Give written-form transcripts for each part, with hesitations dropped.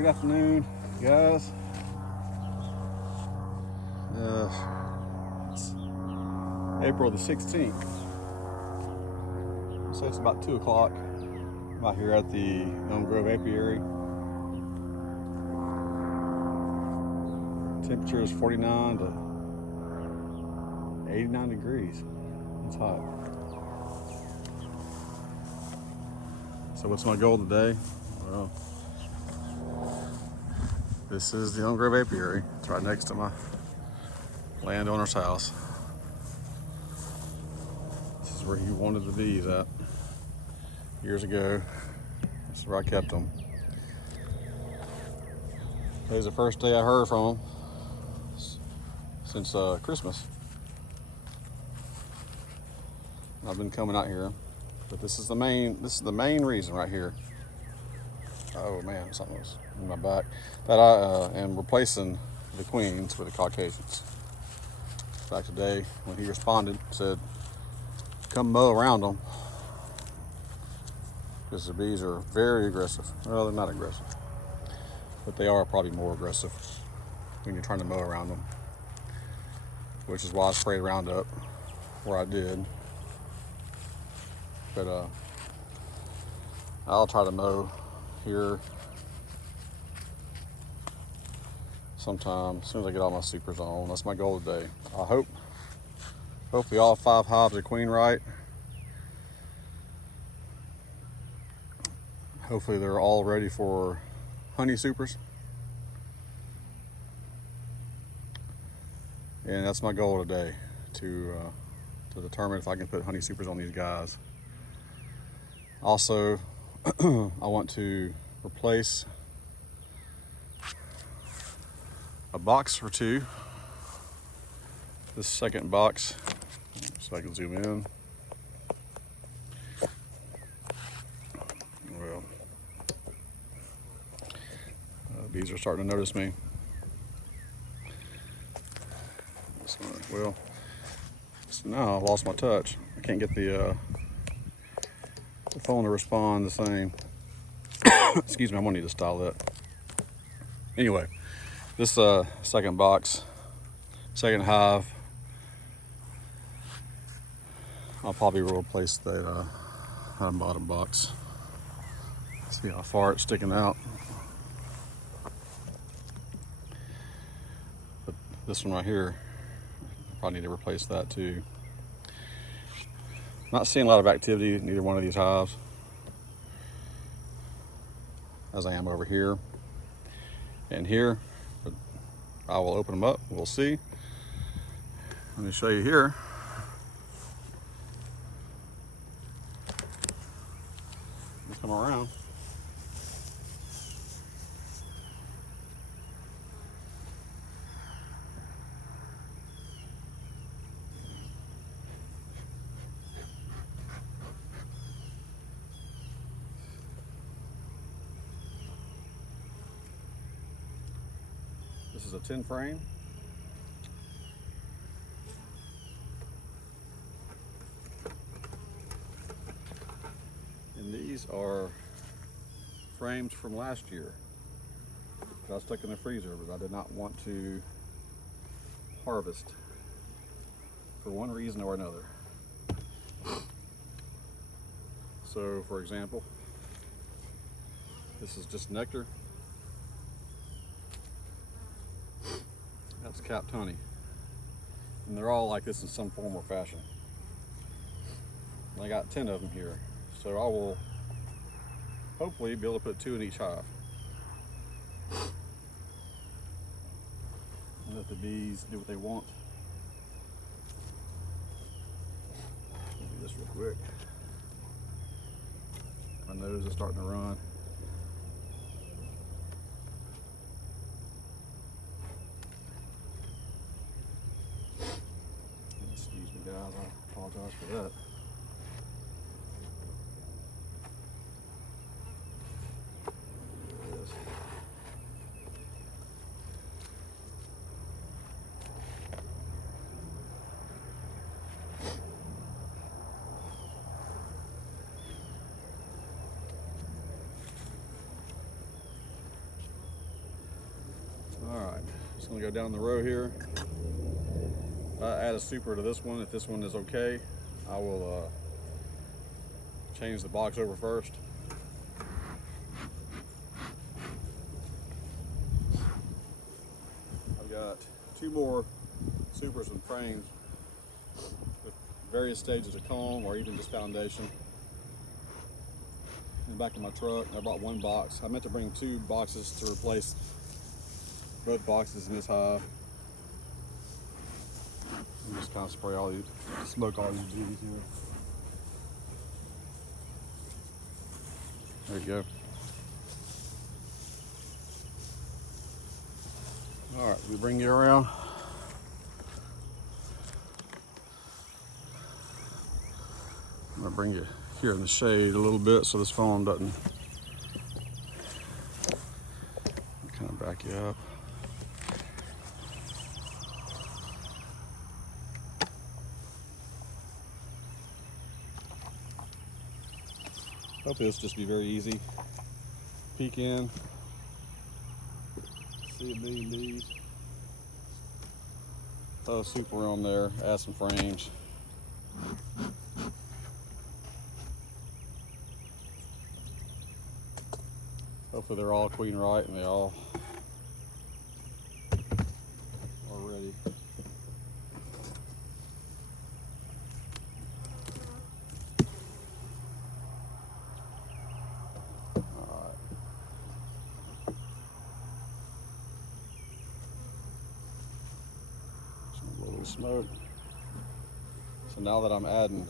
Good afternoon, guys. It's April the 16th. So it's about 2 o'clock. I'm out here at the Elm Grove Apiary. Temperature is 49 to 89 degrees. It's hot. So what's my goal today? Well, this is the Elm Grove Apiary. It's right next to my landowner's house. This is where he wanted the bees at years ago. This is where I kept them. Today's the first day I heard from him since Christmas. I've been coming out here, but this is the main reason right here. Oh man, something was in my back. That I am replacing the queens with the Caucasians. In fact, today when he responded, said, "Come mow around them," because the bees are very aggressive. Well, they're not aggressive, but they are probably more aggressive when you're trying to mow around them. Which is why I sprayed Roundup where I did. But I'll try to mow here sometime as soon as I get all my supers on. That's my goal today. I hopefully all 5 hives are queen right. Hopefully they're all ready for honey supers. And that's my goal today, to determine if I can put honey supers on these guys. Also, I want to replace a box or 2. This second box, so I can zoom in. Well, bees are starting to notice me. Well, now I've lost my touch. I can't get the phone to respond the same. Excuse me, I'm gonna need to style that. Anyway, this second box, second hive, I'll probably replace that bottom box. See how far it's sticking out. But this one right here, probably need to replace that too. Not seeing a lot of activity in either one of these hives, as I am over here and here, but I will open them up. We'll see. Let me show you here. Come around. This is a 10 frame. And these are frames from last year that I stuck in the freezer, but I did not want to harvest for one reason or another. So, for example, this is just nectar. That's capped honey. And they're all like this in some form or fashion. And I got 10 of them here. So I will hopefully be able to put 2 in each hive. And let the bees do what they want. Let me do this real quick. My nose is starting to run. Excuse me guys, I apologize for that. gonna go down the row here. Add a super to this one. If this one is okay, I will change the box over first. I've got 2 more supers and frames with various stages of comb or even just foundation in the back of my truck. I brought 1 box. I meant to bring 2 boxes to replace both boxes in this hive. And just kind of spray all these, smoke all these bees here. There you go. All right, we bring you around. I'm gonna bring you here in the shade a little bit so this foam doesn't kind of back you up. Hopefully this will just be very easy. Peek in, see a million bees. Throw a super on there, add some frames. Hopefully they're all queen right and they all are ready. Smoke. So now that I'm adding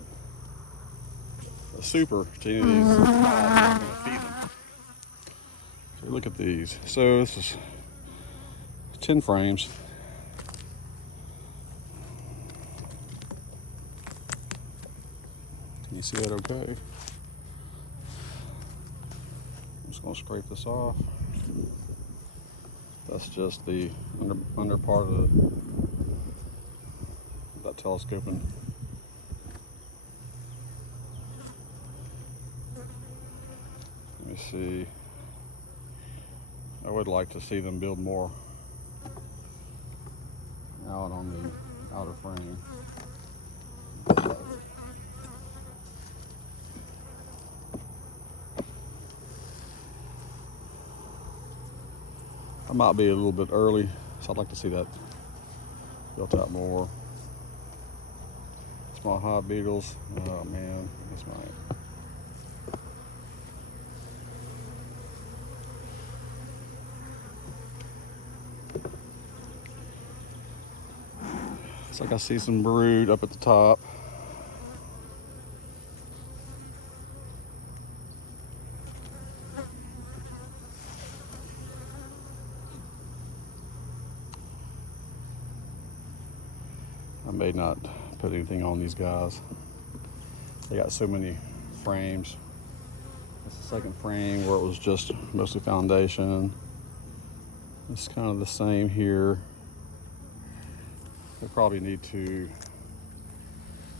a super to any of these, I'm going to feed them. So look at these. So this is 10 frames. Can you see that okay? I'm just going to scrape this off. That's just the under part of that telescoping. Let me see. I would like to see them build more out on the outer frame. I might be a little bit early, so I'd like to see that built out more. Small hive beetles. Oh man, that's my. It's like I see some brood up at the top. I may not put anything on these guys. They got so many frames. That's the second frame where it was just mostly foundation. It's kind of the same here. They probably need to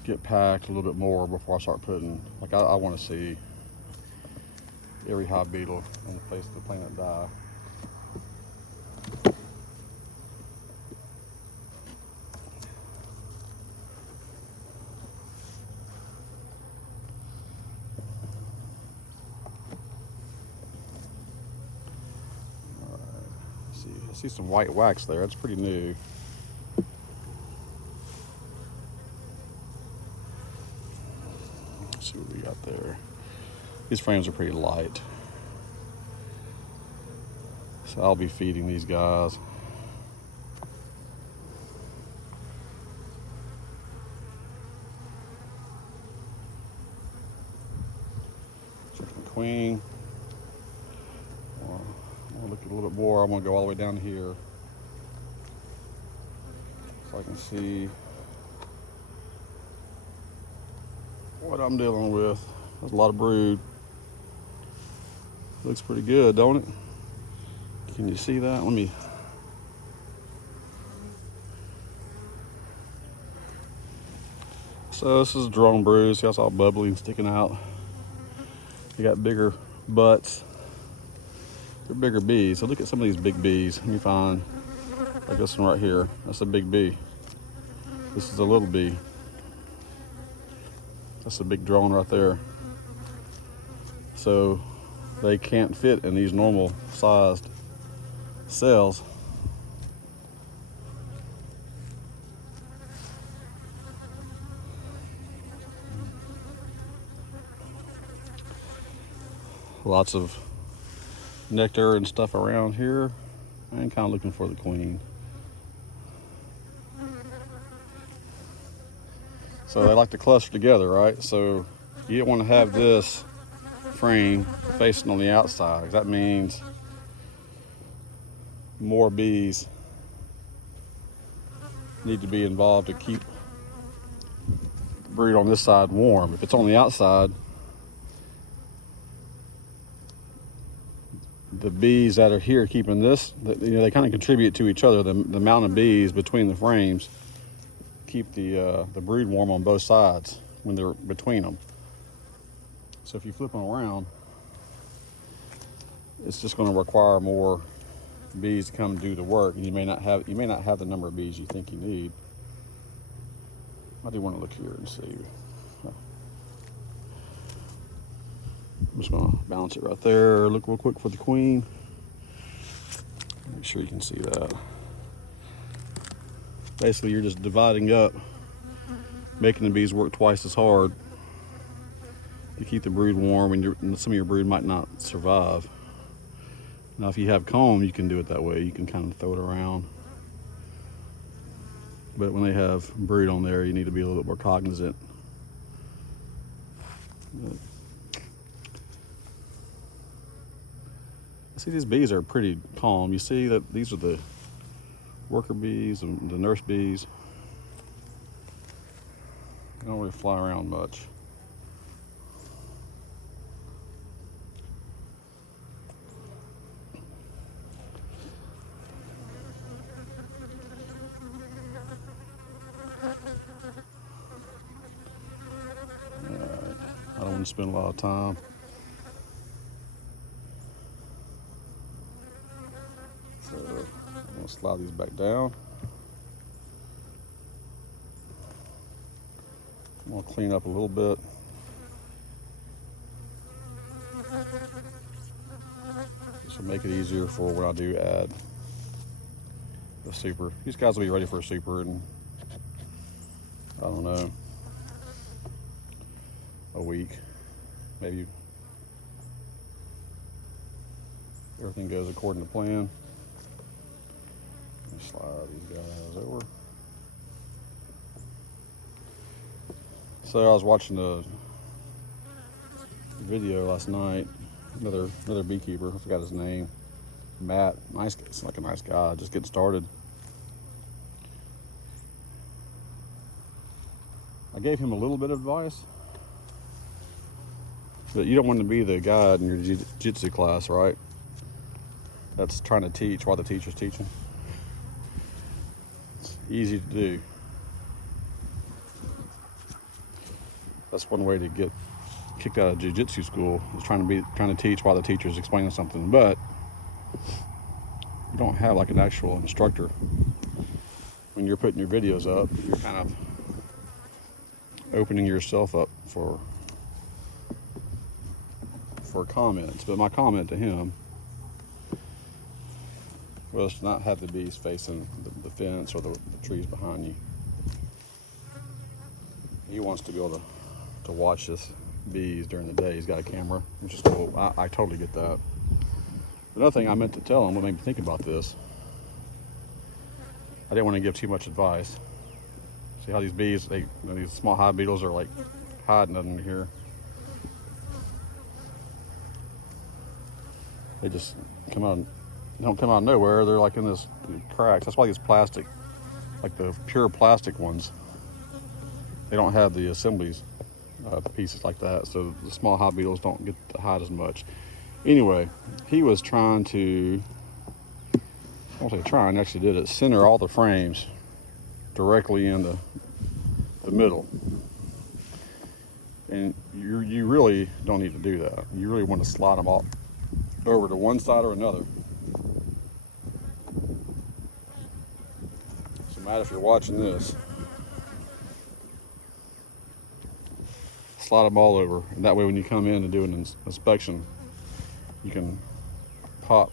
get packed a little bit more before I start putting, like I want to see every hive beetle on the face of the planet die. I see some white wax there. That's pretty new. Let's see what we got there. These frames are pretty light, so I'll be feeding these guys. Queen. I'm gonna look at a little bit more. I'm gonna go all the way down here so I can see what I'm dealing with. There's a lot of brood. Looks pretty good, don't it? Can you see that? Let me. So this is a drone brood. See how it's all bubbly and sticking out. They got bigger butts. They're bigger bees. So look at some of these big bees. Let me find Like this one right here. That's a big bee. This is a little bee. That's a big drone right there. So they can't fit in these normal sized cells. Lots of nectar and stuff around here. I'm kind of looking for the queen. So they like to cluster together, right? So you don't want to have this frame facing on the outside, 'cause that means more bees need to be involved to keep the brood on this side warm. If it's on the outside, the bees that are here keeping this, you know, they kind of contribute to each other. The amount of bees between the frames keep the brood warm on both sides when they're between them. So if you flip them around, it's just going to require more bees to come do the work, and you may not have the number of bees you think you need. I do want to look here and see. I'm just going to balance it right there. Look real quick for the queen. Make sure you can see that. Basically, you're just dividing up, making the bees work twice as hard to keep the brood warm, and some of your brood might not survive. Now, if you have comb, you can do it that way. You can kind of throw it around. But when they have brood on there, you need to be a little bit more cognizant. See, these bees are pretty calm. You see that these are the worker bees and the nurse bees. They don't really fly around much. I don't want to spend a lot of time. So I'm going to slide these back down. I'm going to clean up a little bit. This will make it easier for when I do add the super. These guys will be ready for a super in, I don't know, a week, maybe. Everything goes according to plan. Let me slide these guys over. So I was watching a video last night. Another beekeeper. I forgot his name. Matt. Nice. It's like a nice guy. Just getting started. I gave him a little bit of advice. But you don't want to be the guy in your jiu-jitsu class, right? That's trying to teach while the teacher's teaching. It's easy to do. That's one way to get kicked out of jiu-jitsu school, is trying to teach while the teacher's explaining something. But you don't have like an actual instructor. When you're putting your videos up, you're kind of opening yourself up for comments. But my comment to him was to not have the bees facing the fence or the trees behind you. He wants to be able to watch this bees during the day. He's got a camera, which is cool. I totally get that. Another thing I meant to tell him, what made me think about this, I didn't want to give too much advice. See how these bees, these small hive beetles are like hiding under here. They just come out, don't come out of nowhere. They're like in this cracks. That's why these plastic, like the pure plastic ones, they don't have the assemblies pieces like that, so the small hive beetles don't get to hide as much. Anyway, he was trying to, I won't say trying, actually did it, center all the frames directly in the middle. And you really don't need to do that. You really want to slide them off over to one side or another. So Matt, if you're watching this, slide them all over, and that way when you come in and do an inspection, you can pop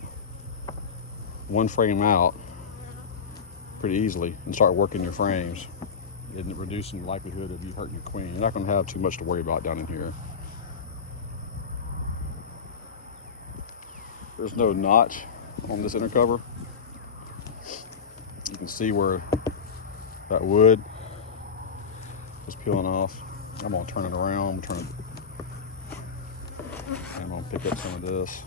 one frame out pretty easily and start working your frames and reducing the likelihood of you hurting your queen. You're not going to have too much to worry about down in here. There's no notch on this inner cover. You can see where that wood is peeling off. I'm going to turn it around. I'm going to pick up some of this.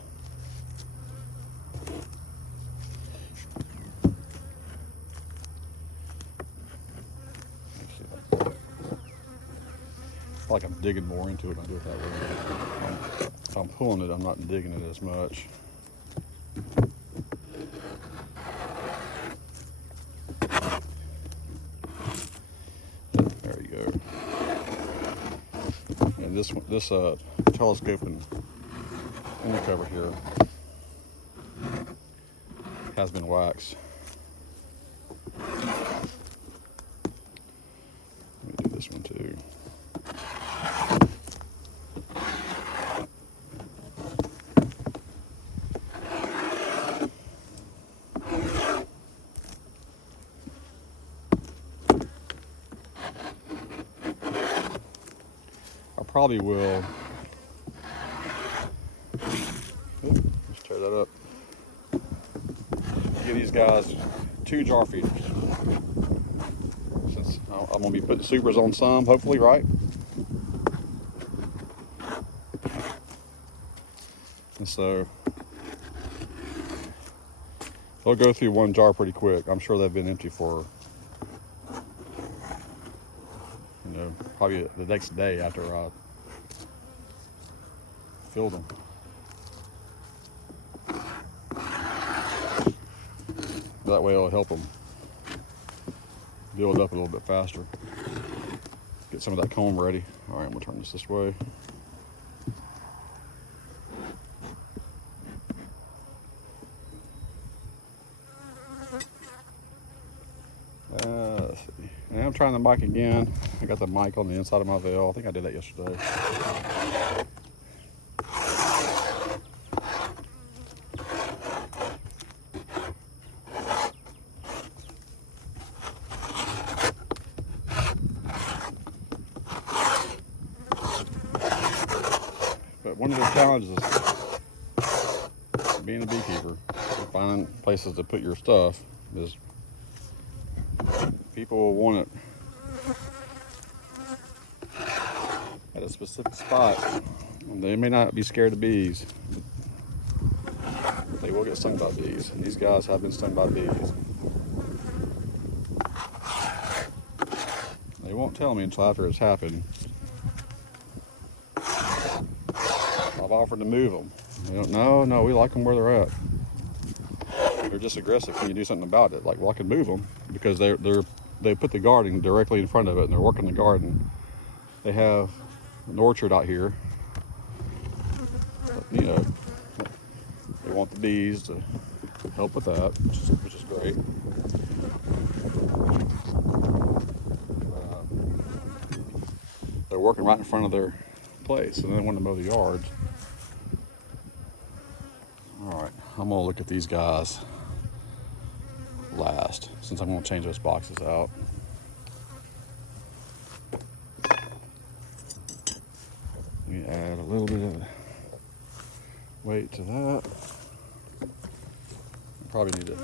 I feel like I'm digging more into it when I do it that way. If I'm pulling it, I'm not digging it as much. There you go. And this telescoping inner cover here has been waxed. Let me do this one too. Probably will. Let's tear that up. Give these guys 2 jar feeders. Since I'm gonna be putting supers on some, hopefully, right? And so they'll go through 1 jar pretty quick. I'm sure they've been empty for, you know, probably the next day after I filled them. That way it'll help them build up a little bit faster. Get some of that comb ready. All right, I'm gonna turn this way. Let's see. And I'm trying the mic again. I got the mic on the inside of my veil. I think I did that yesterday. But one of the challenges of being a beekeeper, finding places to put your stuff, is people will want it at a specific spot. They may not be scared of bees, but they will get stung by bees. And these guys have been stung by bees. They won't tell me until after it's happened. I've offered to move them. They don't, no, we like them where they're at. They're just aggressive when you do something about it. Like, well, I can move them because they put the garden directly in front of it and they're working the garden. They have an orchard out here. But, you know, they want the bees to help with that, which is great. They're working right in front of their place and they want to mow the yards. All right, I'm gonna look at these guys last, since I'm gonna change those boxes out. Let me add a little bit of weight to that. Probably need to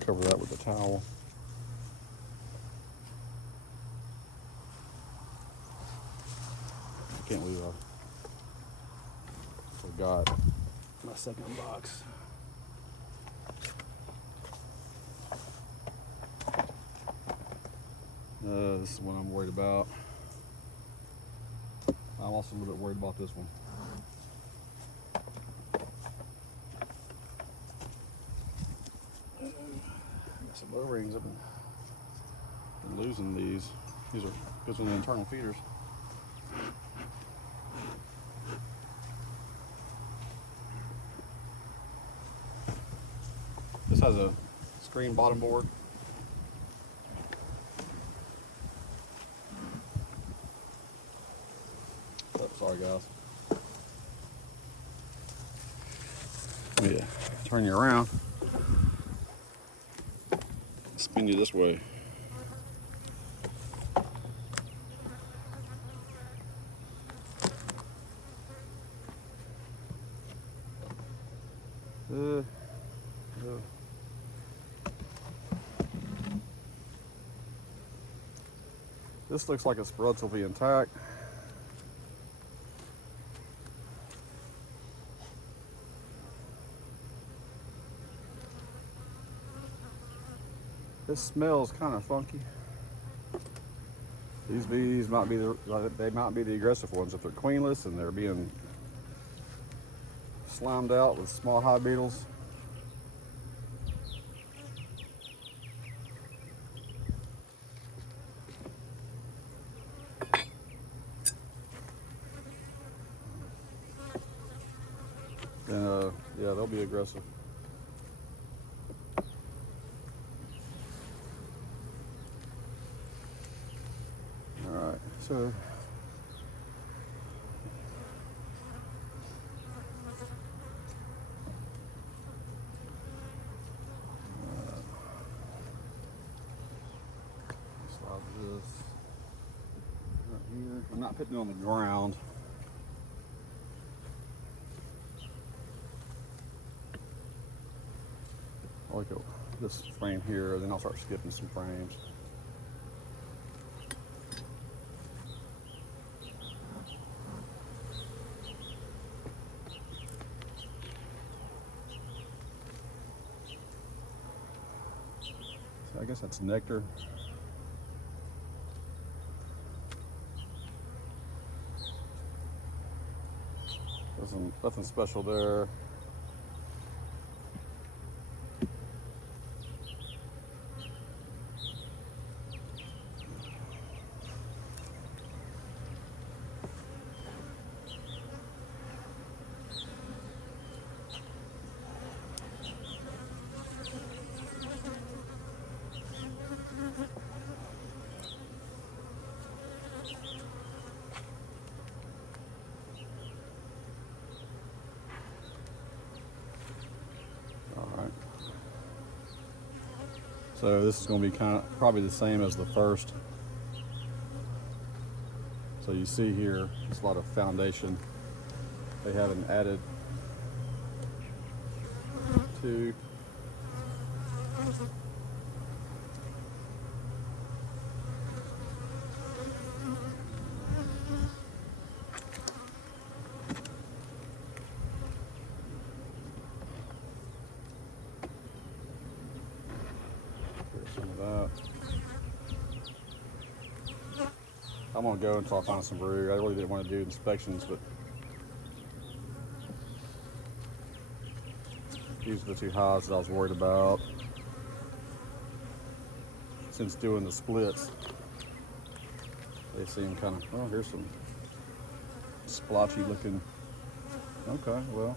cover that with a towel. I can't believe I forgot my second box. This is what I'm worried about. I'm also a little bit worried about this one. Got some O-rings. I've been losing these. These are the internal feeders. This has a screen bottom board. Oh, sorry guys. Let me turn you around. Spin you this way. This looks like it's relatively intact. This smells kind of funky. These bees might be the aggressive ones if they're queenless and they're being slimed out with small hive beetles. Then yeah, they'll be aggressive. All right, so slide this right here. I'm not putting it on the ground. I'll look at this frame here, then I'll start skipping some frames. So I guess that's nectar. Nothing special there. So this is going to be probably the same as the first. So you see here, there's a lot of foundation. They haven't added to. Some of that. I'm gonna go until I find some brood. I really didn't want to do inspections, but these are the two hives that I was worried about. Since doing the splits, they seem kind of, oh, here's some splotchy looking. Okay, well,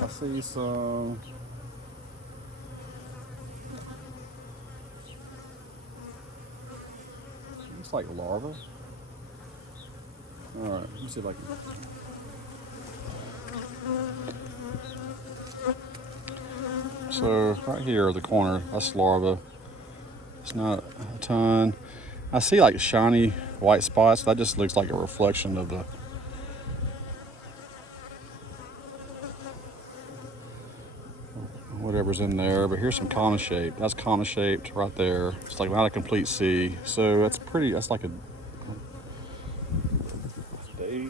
I see some. Looks like larvae. All right, let me see if I can. So right here, the corner, that's larva. It's not a ton. I see like shiny white spots. That just looks like a reflection of the whatever's in there. But here's some comma shaped. That's comma shaped right there. It's like not a complete C. So that's pretty. That's like a day,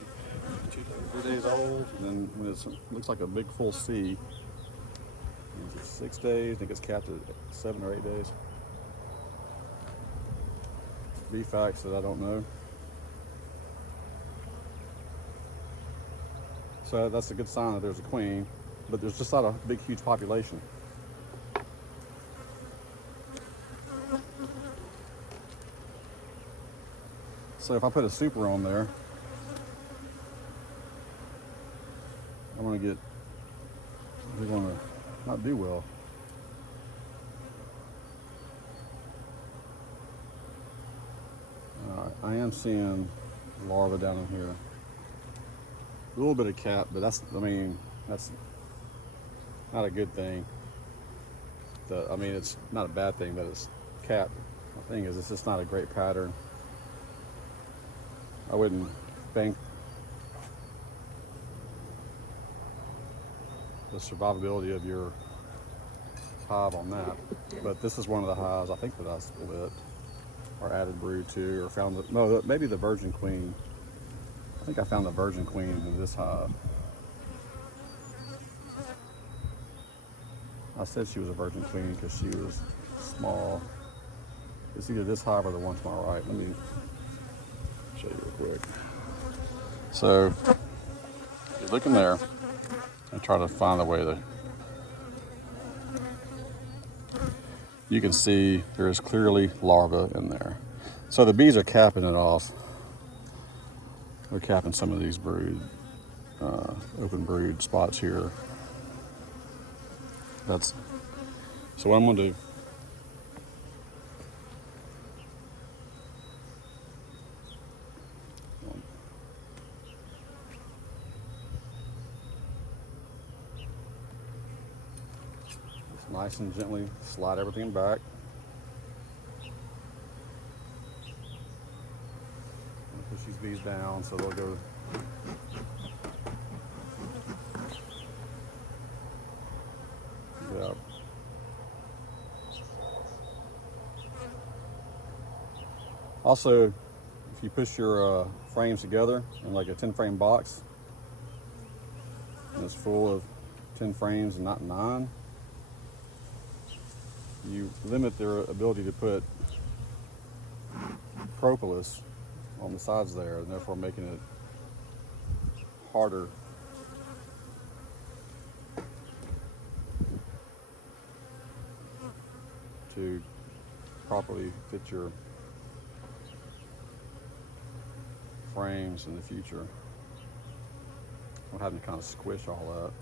2 days old. And then when it looks like a big full C, it's 6 days. I think it's capped at 7 or 8 days. B facts that I don't know. So that's a good sign that there's a queen, but there's just not a big, huge population. So if I put a super on there, I'm gonna get they're going to not do well. I am seeing larvae down in here. A little bit of cap, but that's, I mean, that's not a good thing. I mean, it's not a bad thing that it's cap. The thing is, it's just not a great pattern. I wouldn't bank the survivability of your hive on that. But this is one of the hives I think that I split or added brood to, or found the, no, maybe the virgin queen. I think I found the virgin queen in this hive. I said she was a virgin queen because she was small. It's either this hive or the one to my right. Let me show you real quick. So, if you look in there and try to find a way to, you can see there is clearly larvae in there. So the bees are capping it off. They're capping some of these brood, open brood spots here. That's, so what I'm gonna do, just nice and gently slide everything back. Push these bees down so they'll go. Yeah. Also, if you push your frames together in like a 10 frame box, and it's full of 10 frames and not 9, you limit their ability to put propolis on the sides there, and therefore making it harder to properly fit your frames in the future. I'm having to kind of squish all that.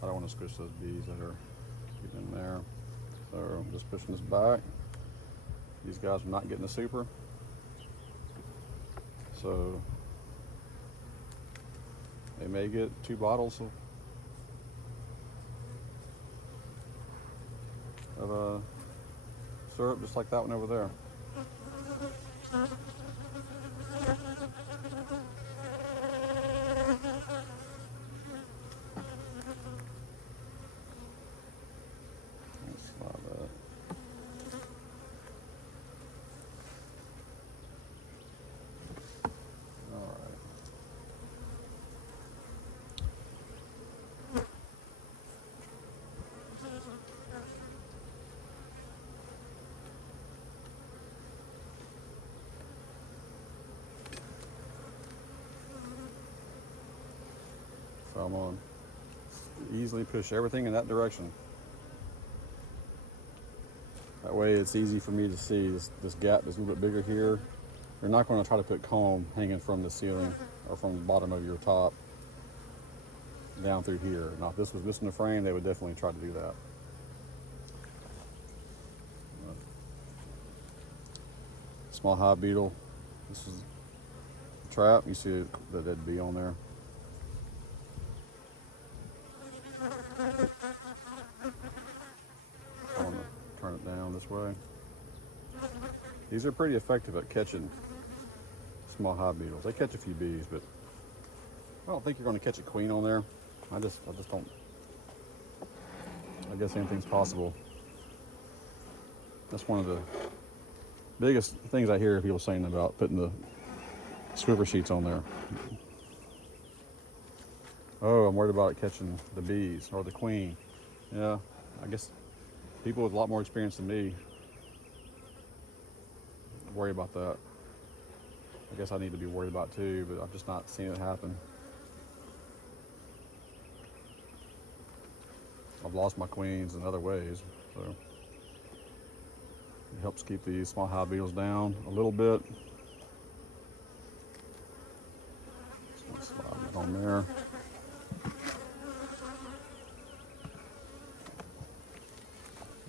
I don't want to squish those bees that are getting in there. So I'm just pushing this back. These guys are not getting the super. So they may get 2 bottles of syrup, just like that one over there. Let's slide that. All right. So I'm going to easily push everything in that direction. That way it's easy for me to see this gap is a little bit bigger here. You're not going to try to put comb hanging from the ceiling or from the bottom of your top down through here. Now if this was missing the frame, they would definitely try to do that. Small hive beetle. This is the trap. You see the dead bee on there. I want to turn it down this way. These are pretty effective at catching small hive beetles. They catch a few bees, but I don't think you're going to catch a queen on there. I just don't. I guess anything's possible. That's one of the biggest things I hear people saying about putting the swivel sheets on there. Oh, I'm worried about it catching the bees or the queen. Yeah, I guess people with a lot more experience than me worry about that. I guess I need to be worried about it too, but I've just not seen it happen. I've lost my queens in other ways, so it helps keep these small hive beetles down a little bit. Just gonna slide on there.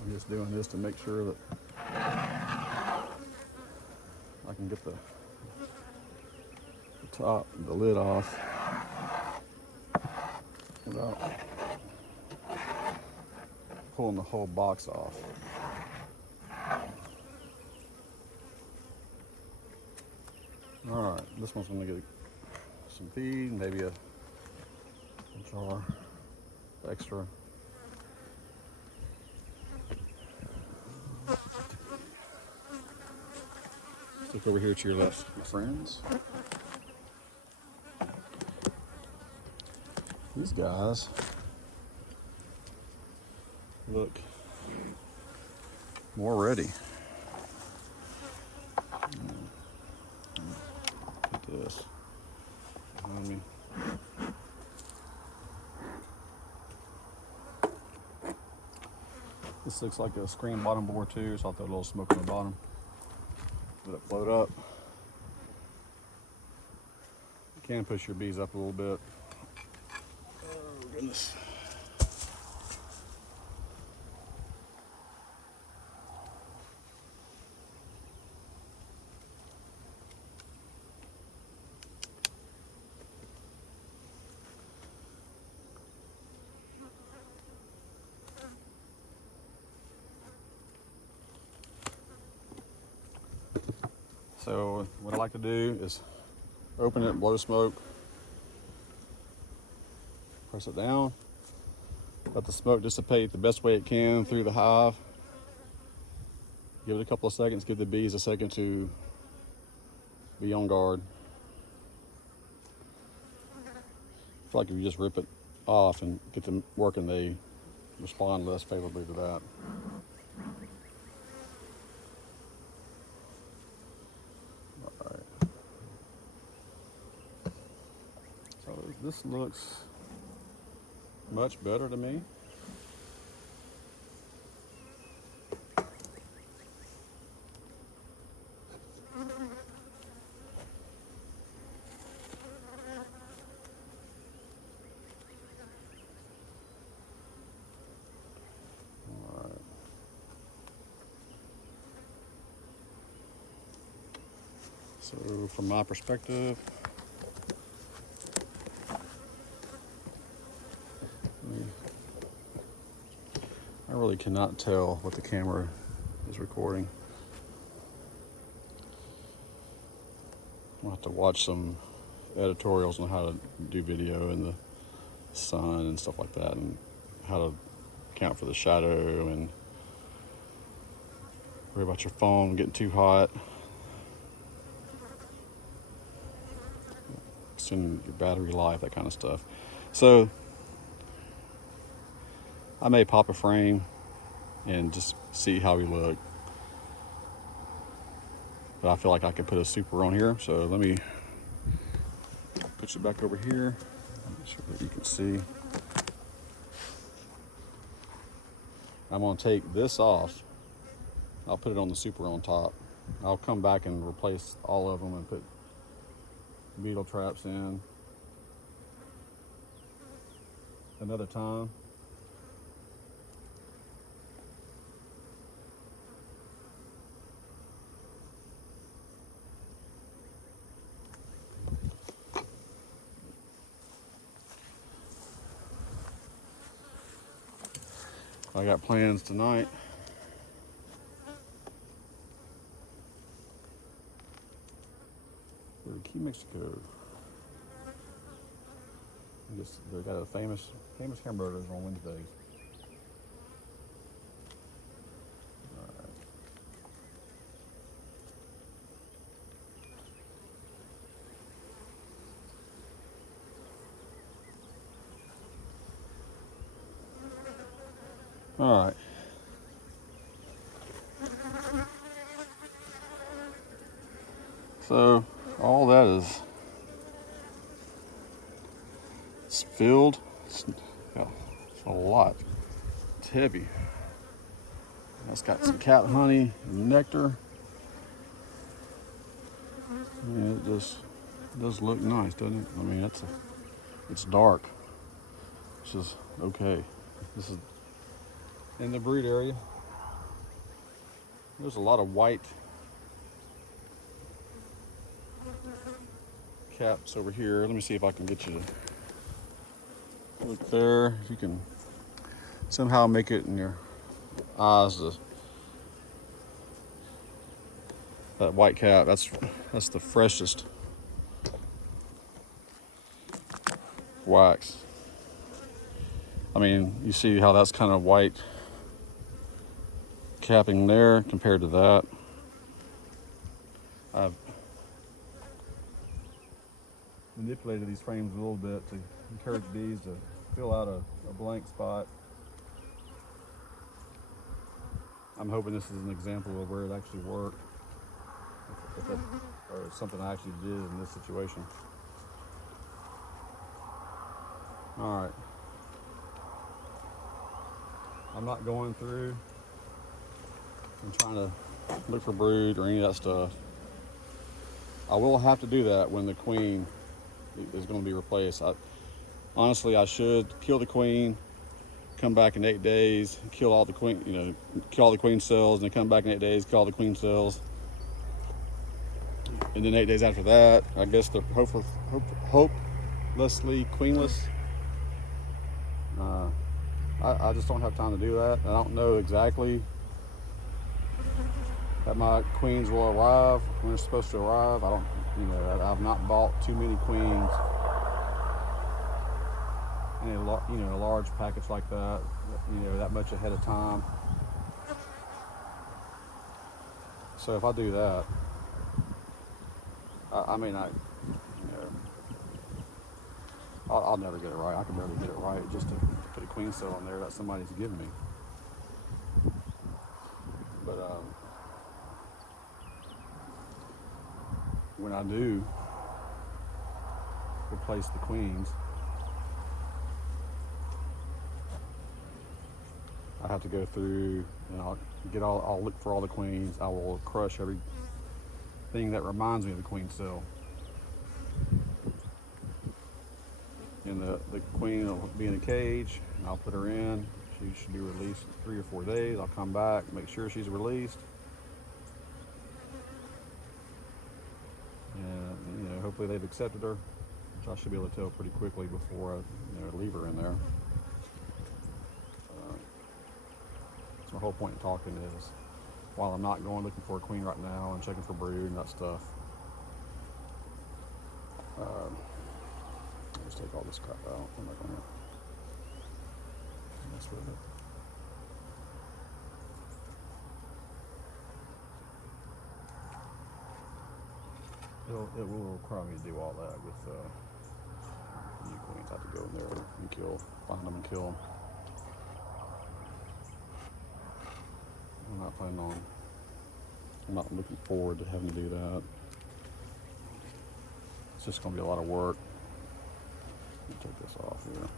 I'm just doing this to make sure that I can get the top, the lid off without pulling the whole box off. All right, this one's gonna get some feed, maybe a jar extra. Look over here to your left, my friends. These guys look more ready. Look at this behind me. This looks like a screen bottom board too, so I'll throw a little smoke on the bottom. Let it float up. You can push your bees up a little bit. Oh goodness. So what I like to do is open it, blow smoke, press it down, let the smoke dissipate the best way it can through the hive. Give it a couple of seconds, give the bees a second to be on guard. I feel like if you just rip it off and get them working, they respond less favorably to that. This looks much better to me. All right. So from my perspective, I really cannot tell what the camera is recording. I'll have to watch some editorials on how to do video in the sun and stuff like that, and how to account for the shadow and worry about your phone getting too hot, extending your battery life, that kind of stuff. So I may pop a frame and just see how we look. But I feel like I could put a super on here. So let me put you back over here. Make sure that you can see. I'm gonna take this off. I'll put it on the super on top. I'll come back and replace all of them and put beetle traps in another time. I got plans tonight. Go to Key, Mexico. They got a famous hamburgers on Wednesdays. All right. So all that is it's filled. It's a lot. It's heavy. It's got some cat honey and nectar. And it just does look nice, doesn't it? I mean, that's a it's dark, which is okay. This is in the brood area. There's a lot of white caps over here. Let me see if I can get you to look there. If you can somehow make it in your eyes, that white cap, that's the freshest wax. I mean, you see how that's kind of white capping there compared to that. I've manipulated these frames a little bit to encourage bees to fill out a blank spot. I'm hoping this is an example of where it actually worked, or something I actually did in this situation. All right. I'm not going through and trying to look for brood or any of that stuff. I will have to do that when the queen is going to be replaced. Honestly, I should kill the queen, come back in 8 days, kill all the queen, kill all the queen cells, and then come back in 8 days, kill all the queen cells. And then 8 days after that, I guess they're hopelessly queenless. I just don't have time to do that. I don't know exactly that my queens will arrive when they're supposed to arrive. I've not bought too many queens in a large package like that, that much ahead of time. So if I do that, I'll never get it right. I can barely get it right just to put a queen cell in there that somebody's given me. But when I do replace the queens, I have to go through and I'll look for all the queens. I will crush everything that reminds me of the queen cell. And the queen will be in a cage, and I'll put her in. She should be released in 3 or 4 days. I'll come back, make sure she's released. And hopefully they've accepted her, which I should be able to tell pretty quickly before I leave her in there. So my whole point in talking is, while I'm not going looking for a queen right now and checking for brood and that stuff, just take all this crap out. I'm not gonna mess with it. It will require me to do all that with new queens. I have to go in there and find them and kill them. I'm not looking forward to having to do that. It's just gonna be a lot of work. Let me take this off here.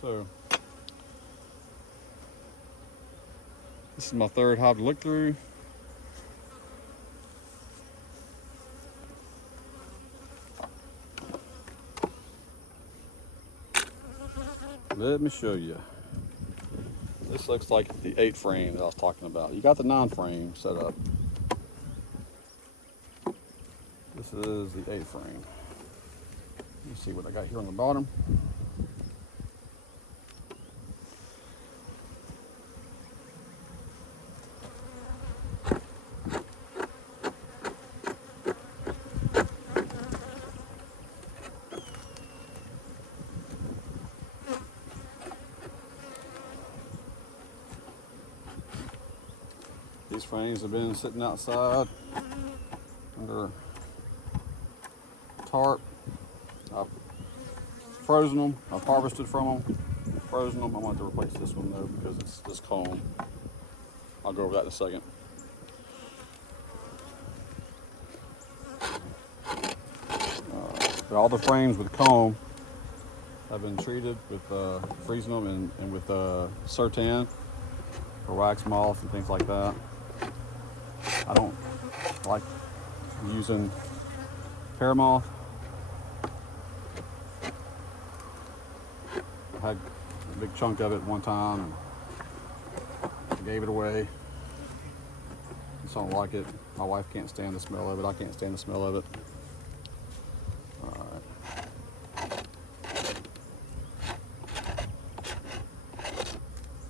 So this is my third hive to look through. Let me show you. This looks like the 8 frame that I was talking about. You got the 9 frame set up. This is the 8 frame. Let's see what I got here on the bottom. These frames have been sitting outside under tarp. I've frozen them. I've harvested from them, frozen them. I'm going to have to replace this one though because it's this comb. I'll go over that in a second. So all the frames with comb have been treated with freezing them and with Sertan for wax moth and things like that. I don't like using pear moth. I had a big chunk of it one time and I gave it away. I just don't like it. My wife can't stand the smell of it. I can't stand the smell of it. Alright.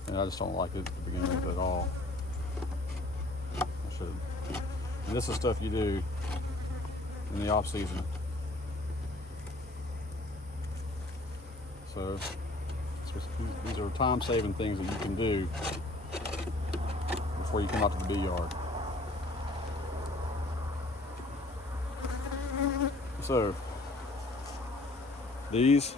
And I just don't like it to begin with at all. I should. And this is stuff you do in the off season. So these are time-saving things that you can do before you come out to the bee yard. So these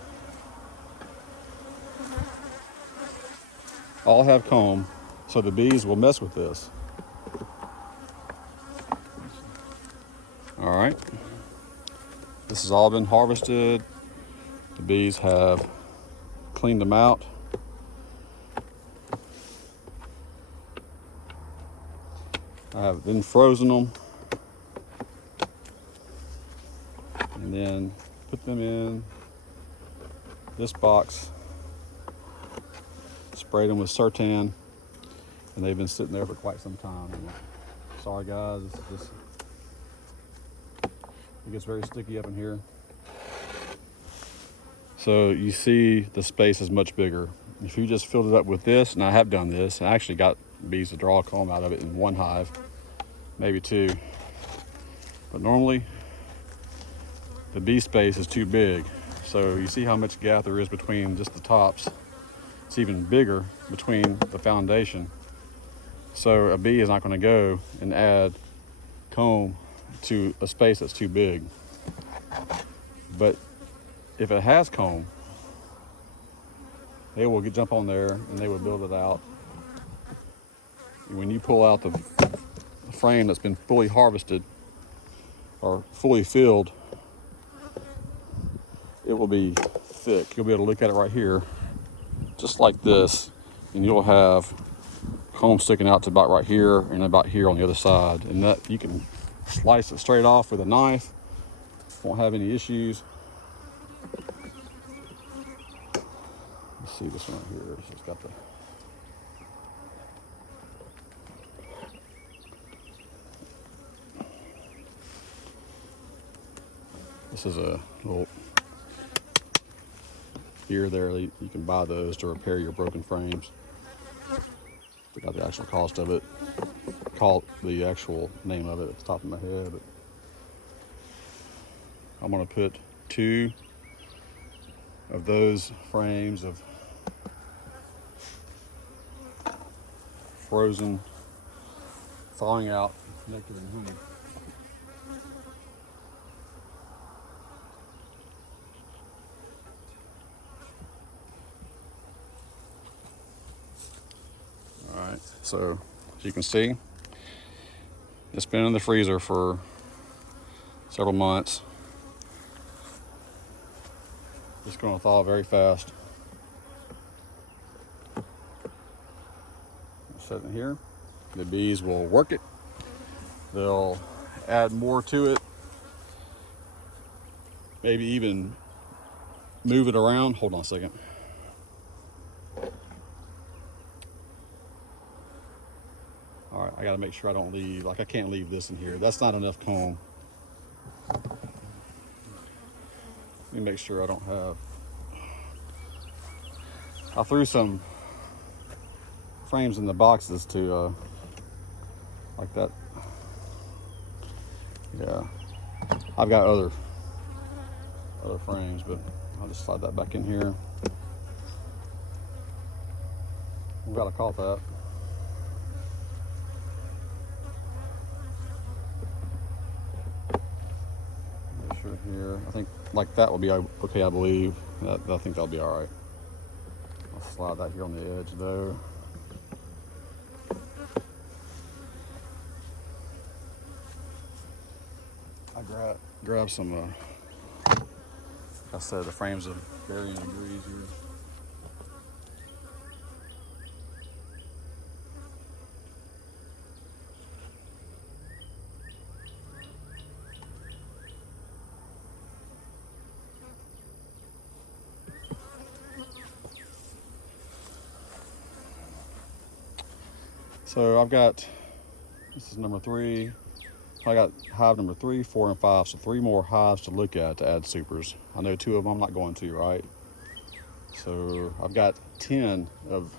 all have comb, so the bees will mess with this. All right, this has all been harvested. The bees have cleaned them out. I have then frozen them and then put them in this box, sprayed them with Sertan, and they've been sitting there for quite some time. And sorry guys, it gets very sticky up in here. So you see the space is much bigger. If you just filled it up with this, and I have done this, and I actually got bees to draw a comb out of it in one hive, maybe two. But normally, the bee space is too big. So you see how much gap there is between just the tops. It's even bigger between the foundation. So a bee is not going to go and add comb to a space that's too big. But if it has comb, they will jump on there and they will build it out. When you pull out the frame that's been fully harvested or fully filled, it will be thick. You'll be able to look at it right here, just like this, and you'll have comb sticking out to about right here and about here on the other side. And that you can slice it straight off with a knife, won't have any issues. Let's see this one right here. It's got the this is a little ear there. You can buy those to repair your broken frames. Forgot the actual cost of it. Call the actual name of it at the top of my head. But I'm gonna put 2 of those frames of frozen, thawing out nectar and honey. All right, so as you can see, it's been in the freezer for several months. It's going to thaw very fast. Set it here. The bees will work it. They'll add more to it. Maybe even move it around. Hold on a second. All right, I got to make sure I don't leave. Like I can't leave this in here. That's not enough comb. Let me make sure I don't have. I threw some frames in the boxes to like that. Yeah, I've got other frames, but I'll just slide that back in here. We've got to caught that. Make sure here. I think like that will be okay. I believe that. I think that'll be all right. I'll slide that here on the edge though. I grab some I said the frames of varying degrees here. So I've got, this is number 3. I got hive number 3, 4, and 5, so 3 more hives to look at to add supers. I know 2 of them I'm not going to, right? So I've got 10 of